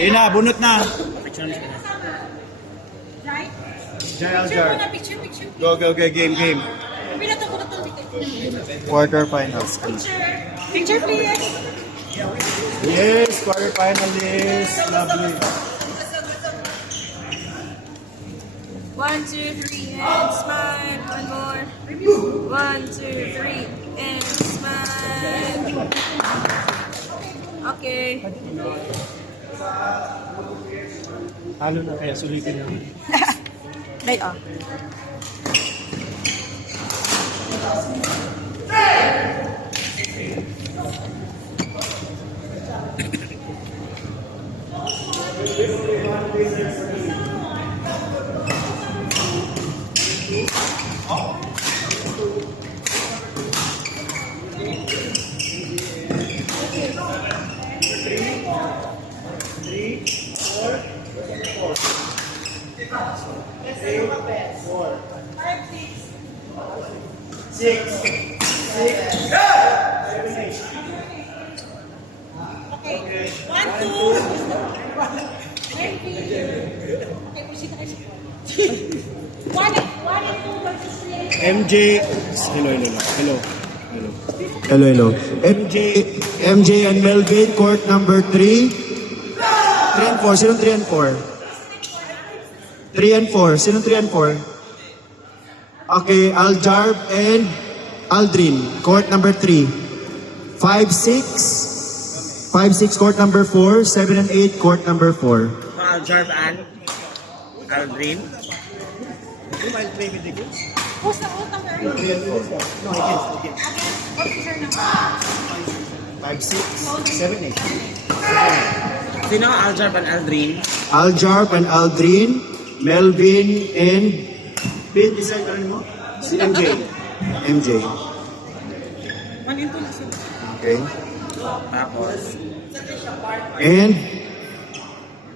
Yun na, bunot na. Jai? Jai Aljar. Picture. Go, game. Quarterfinals. Picture, please. Yes, quarterfinalists. Lovely. 1, 2, 3, and smile. One more. 1, 2, 3, and smile. Okay. Halo na kaya, sulitin na. Day off. MJ, hello. MJ and Melvin, court number 3. 3 and 4, sinong 3 and 4? 3 and 4, sinong 3 and 4? Okay, Aljarb and Aldrin, court number 3. 5, 6, court number 4. 7 and 8, court number 4. Aljarb and Aldrin. You might play with the kids? Who's number? 3 and 4. No, I can't. What is your number? 5, 6, 7, 8. Sino Aljarb and Aldrin? Aljarb and Aldrin, Melvin and Pin, design mo? Si MJ. Okay. Tapos, And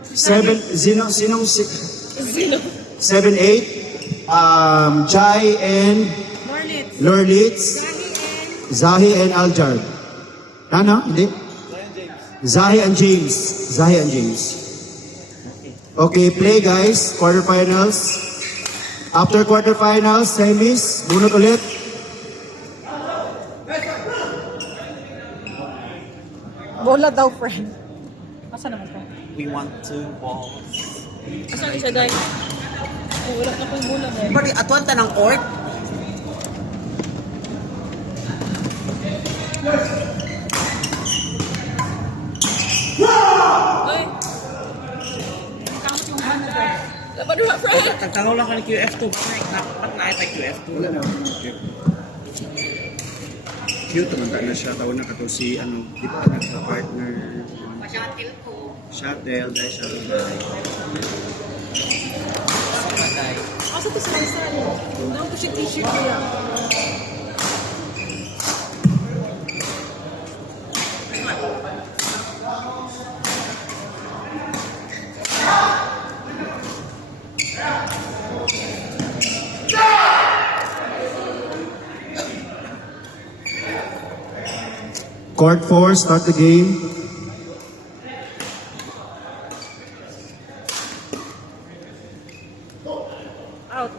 7, sinong 7, 8, Jai and Lorlitz, Zahi and Aljarb. Ano? Hindi? Zahi and James. Okay, play guys. Quarterfinals. After quarterfinals, semis, bunot ulit. Bola daw, friend. Asa naman ka? we want 2 balls. Asan siya, Day? Wala na pong bulan eh. Pwede, atuan ta ng court? Ay! Laban mo, friend! Tagtanong lang ka ng QF2. Ba't na-attack QF2? Wala na. Cute naman na siya. Tawag na kato si, di ba, nagka-partner. Shuttle ko. Shuttle, dahil shuttle. Asa to sa isa? Doon ko siya t-shirt ko lang. Court 4, start the game. Out.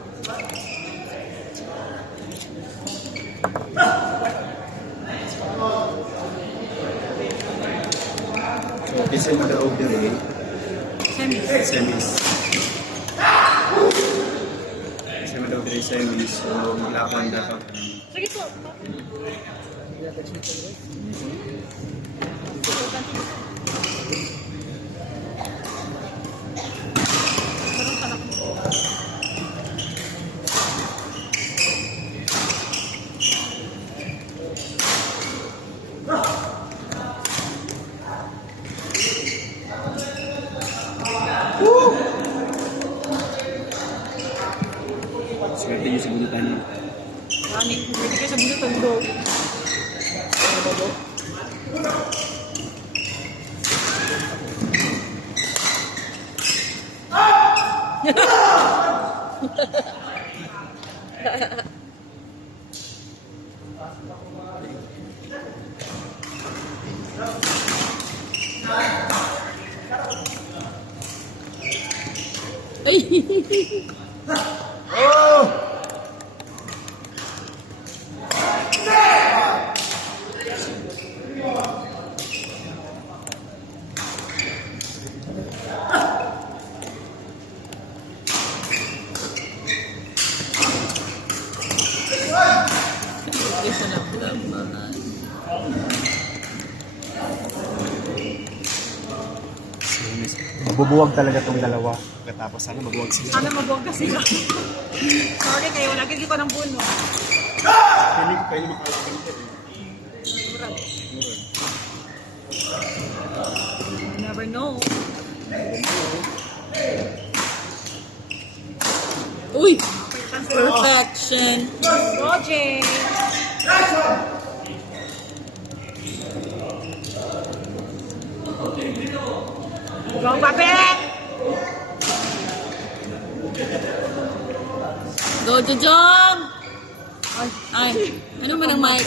So, this is the of the ring. Semis. This is the of the semis. So, maglaban dapat. Sige po. Swerte nyo sa bunutan nyo. Ani, pwede kayo sa bunutan do. Ito na laban. Mabubuwag talaga tong dalawa. Katapos sana mabuwag sila. Sana mabuwag ka sila. Sorry kayo, lagi ko ng buno. Hindi ko pwede makalaban ito. You never know. Uy! Perfection. Roger! Go, Babet! Go, Jojong! Ay, ano man ang mic?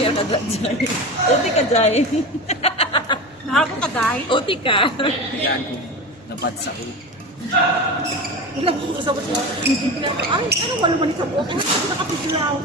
Kaya ka dyan. Oti ka dyan. Nako ka, Day. Oti ka. Yan kung dapat sa ulo. Wala ko kasabot siya. Ay, ano wala man ito? Okay, nakapitilaw.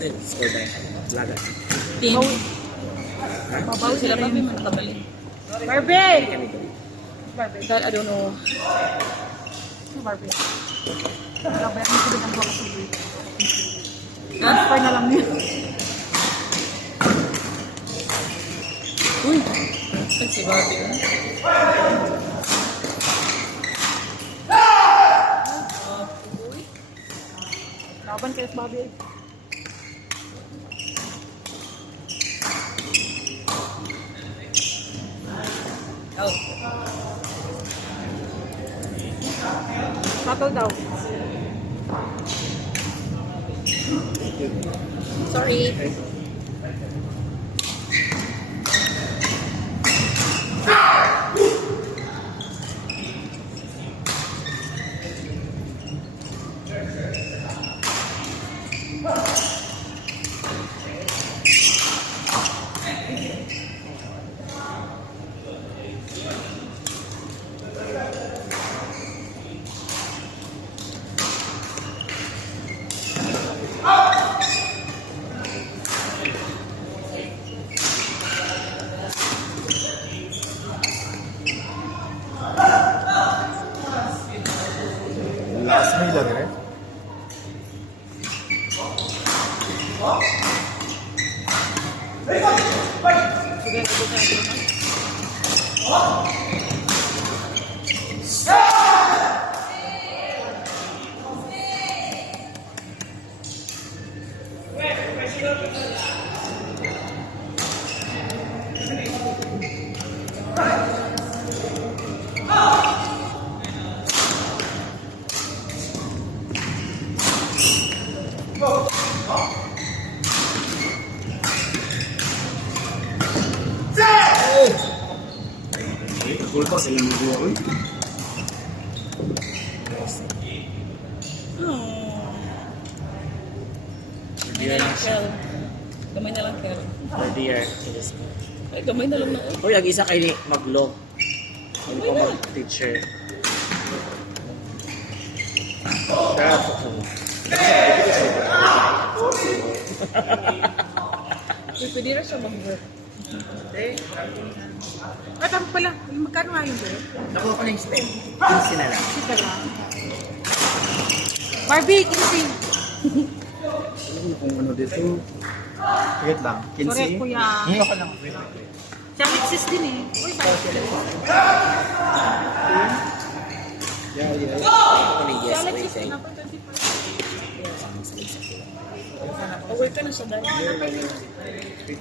Score tayo. Laga. Team. Mabaw sila pa may manakabalik. Barbie! That, I don't know. Barbie. Barbie, ang sila ng buwan sa break. Ha? Transfer na lang niya. Uy! Saan si Barbie? Laban kayo sa Barbie. Oh. Shuttle daw. Sorry. Last में ही लग रहा है. Gol pa sila ng buwa. Kel. Gamay na lang, Kel. For dear. Ay, gamay na lang na. Uy, ang-isa kayo ni mag-log. Ano pa mag-teacher? Pwede na siya mag-work. Ay, tama pala. Magkano nga yung bro? Nakuha ko na yung step. 15 na lang. Kita lang. Barbie, kinsing. Kung ano dito. Wait lang. Correct, kuya. Ako lang. Siya Alexis din eh. Uy, Yeah. Si Yes, Alexis wait, din eh. ako, 25. Sama sa isa ko. Away ka na siya dahil.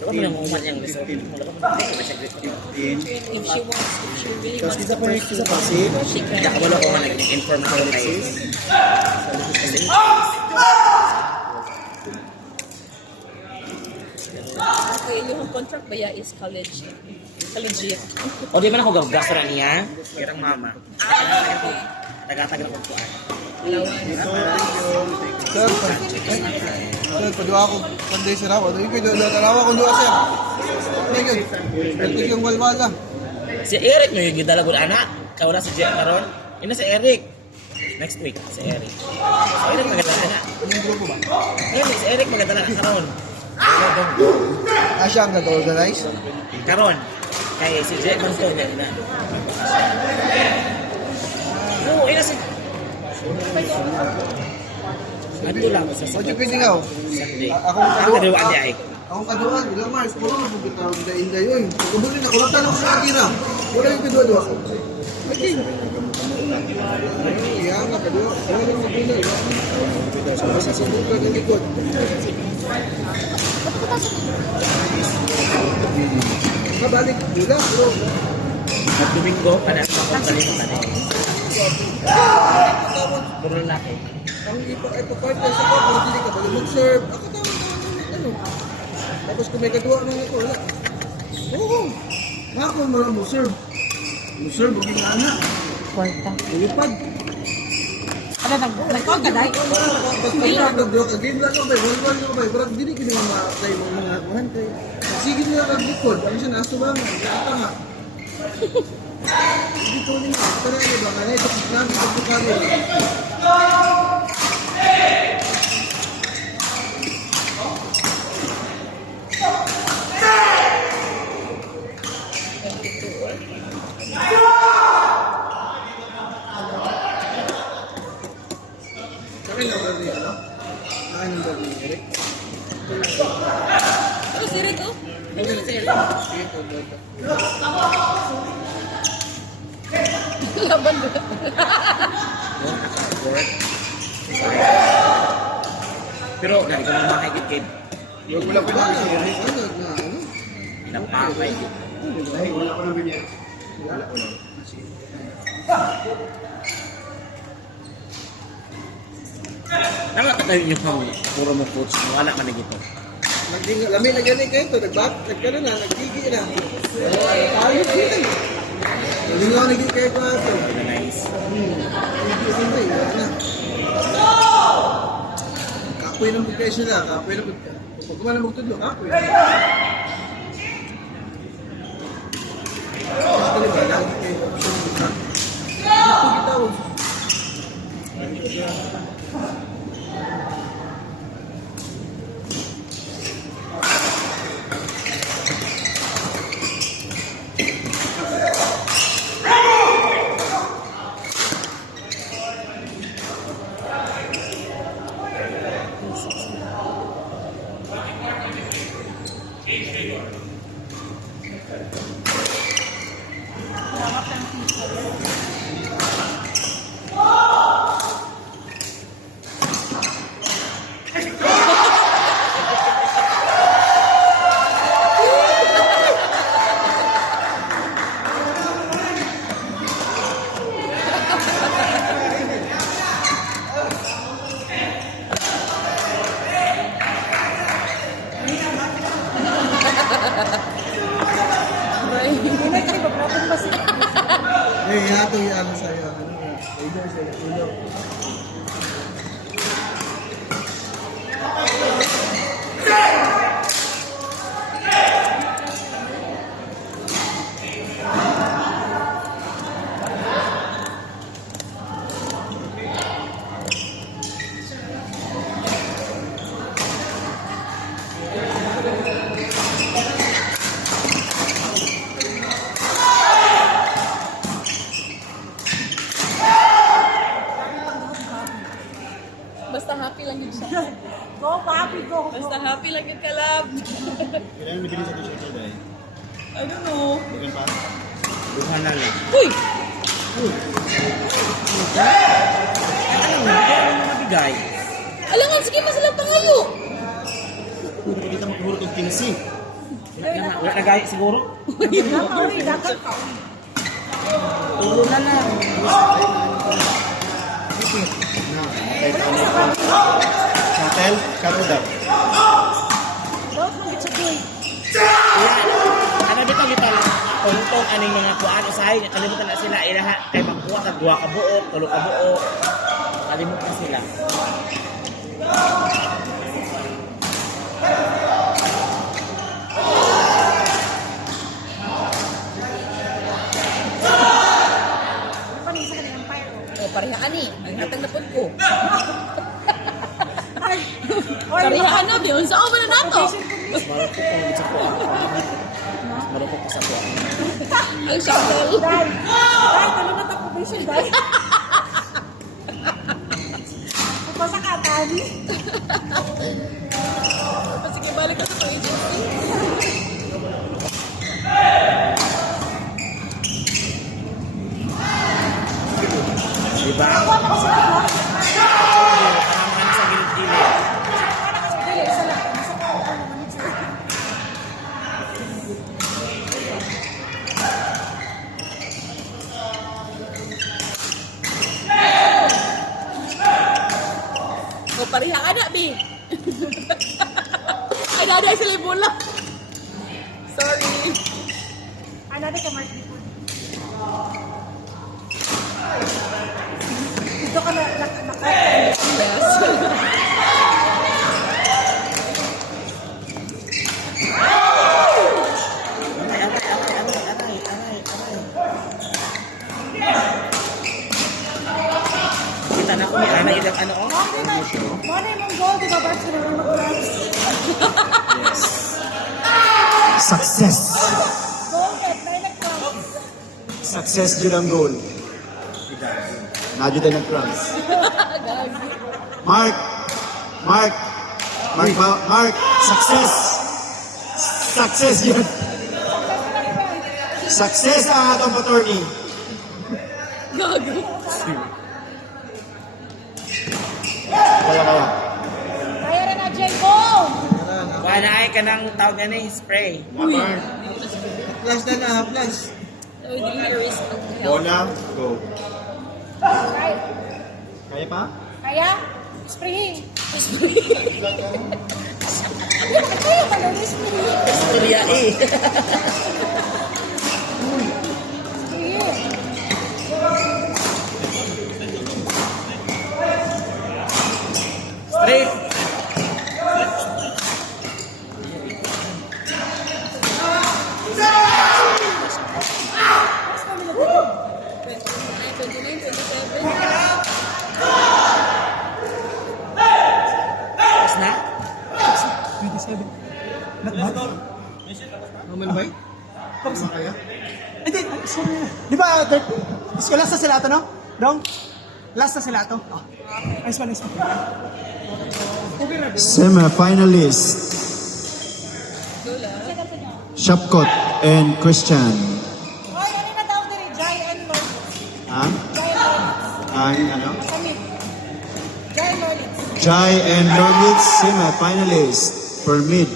Wala mo nang uman yung result. Wala ko nang siya grade. If she really wants Isa to pa rin pursue, sa pasig. she can. Wala ko nga nag-inform ko kay Okay, yung contract ba ya is college? Collegiate. O di man ako gagastro niya. Kirang mama. Okay. Taga-taga na ko. Sir, padua ako. Panday sir ako. Doon kayo, dalawa ko doon sir. Thank you. Thank you yung walwala. Si Eric nyo yung gidalagod anak. Kawala si Jeff karon. Ina si Eric. Next week si Eric. Si Eric magdala na. Anong grupo ba? Si Eric magdala na karon. Siya ang nag-organize. Karon. Kay si Jeff man to na. Oo, ina si Adto lang sa What you pwede nga? Sunday. Ako Ang kaduwaan niya ay. Akong kaduan, ilang Mars, puro na pupunta ang inday yun. Kabulin na, kulatan ako sa atira. Wala yung kadua-dua ko. Okay. Kaya nga, kadua. Wala yung magulang. Masasubukan ng likod. Kabalik, dula, bro. At Domingo, para sa pagkalimutan eh. Puro laki. Ang ipa-partner sa ko, kung hindi ka balik mag-serve, ako tawag ano. Tapos kung may kadua naman ako, wala. Oo. Ako marang mo-serve. Mo-serve, huwag yung anak. Kwarta. Ulipad. Ano, nag-call ka, Day? Basta nag-draw ka, game lang ako ba? One-one ako ba? Parang hindi ko naman ma-apply mo mga kuhan kayo. Sige nila mag-likod. Ano siya, nasto ba nga? Nakata nga. Hindi ko nila. Parang ano ba? Kanay, tapos namin sa bukalo. Kami na ba niya, ano? Nakain ng bago ni Eric? Ano si Rick, oh? Sige, ito, ito. Laban ba? Pero, lagi ko nang makikit-kit. Huwag mo lang ko na Eric. Ano, na, ano? Pinapakay. Wala ko namin yan. Nakakatayo yung puro mo coach. Wala ka na gito. Lamin na ganun kayo ito. Nagkaroon na, nagkiki na. Tayo ko yun. Hindi nga nagkiki kayo ko ito. Nice. Hindi, wala na. Kapoy ng pagkain sila. Kapoy ng pagkain. Pag kumalang magtudlo, kapoy. Kasi talaga, lagi kayo. Dito kita. Eh, yato yung sa'yo. Ano nga? Either sa'yo. Ulo. Basta happy lang yun siya. Go, papi, go. Basta happy lang yun ka, love. Kailangan nabili sa t-shirt ko dahil. I don't know. Bukan pa. Duha na lang. Uy! Ano mo? Hindi ako nabigay. Alangan, sige, masalang pangayo. Kung kita maghurot ng 15. Wala na gaya siguro. Nakauwi, dapat ka. Turo na lang. Shuttle, kato daw. Dapat mo gitsa doy. Yan. Ano dito kita lang. Tungtong aning mga kuan usahay. Kalimutan na sila. Ilaha. Kay magkuha ka. 2 ka buok. 3 ka buok. Kalimutan sila. Panisa ka ng empire. O, parehaan eh. Ang atang napod ko. Ay! Parehaan na, Bion. Saan mo na nato? Mas marupok kung sa kuha. Mas marupok ko sa kuha. Ang shuttle. Dahil, kalimutan ako ba siya, dahil? Kapasa ka, Tani. Sige, balik ka sa agency. Diba? Ako kasi ako. Parang mga sa gilid-gilid. Dili, isa lang. Isa ko ako naman siya. O, parehaan na, Bi. Ay, daday sila yung bola. Sorry. Ano na ka, Mark? Dito ka na, Yes. Kita na ko may anak ilang ano oh. Money mong goal, di ba Barcelona mag-class? Success! Goal, tayo nag-class. Success yun ang goal. Nadyo tayo nag-trans. Mark! Mark! Mark! Success! Success yun! Success ang atong attorney. Gago. Kaya. Kaya rin na, Jay, goal! Wala na ay ka ng tawag na ni spray. Plus na na, plus. So, hindi ka risk ang health. Bola, go. Kaya? Kaya pa? Kaya? Spring! Kaya ka na, spring! Istorya eh. Straight. Tapos na? 27. Not bad. Naman ba? Tapos na kaya? Hindi, sorry. Di ba, last na sila ito, no? Dong? Last na sila ito. Oh. Nice one, nice one. Semi-finalist. Shopkot and Christian. Hoy, ano na daw din? Jai and Lord. Ha? Jai and Lord. Ang ano? Samit. Jai and Lord. Jai and Lornitz, semi-finalist for mid.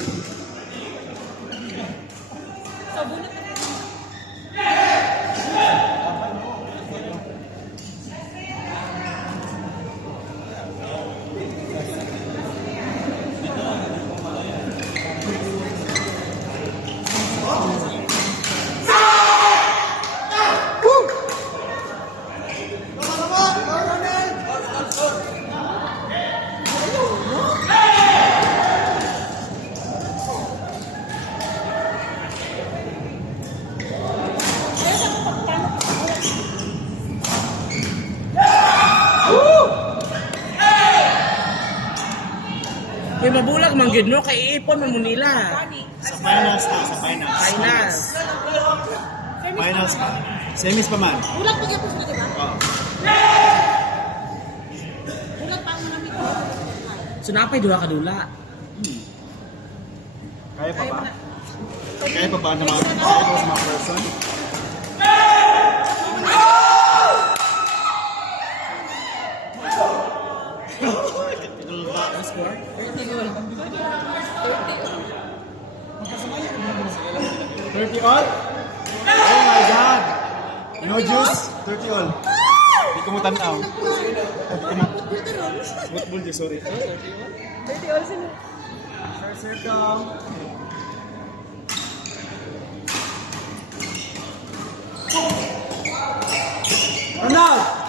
May mabulag man gid no kay iipon mo nila. Sa finals na, sa finals. Finals. Finals pa. Semis pa man. Ulang pag-ipos na, di ba? Oo. Ulang pa ang namin. So napay duha ka dula. Kaya pa ba? Kaya pa ba na mga sa mga person? total ba ang score? 30 all. 30 all? Oh my God! No juice, 30 all. Di ko mo tanaw. Football juice, sorry. 30 all sila. Serve down. Ronald!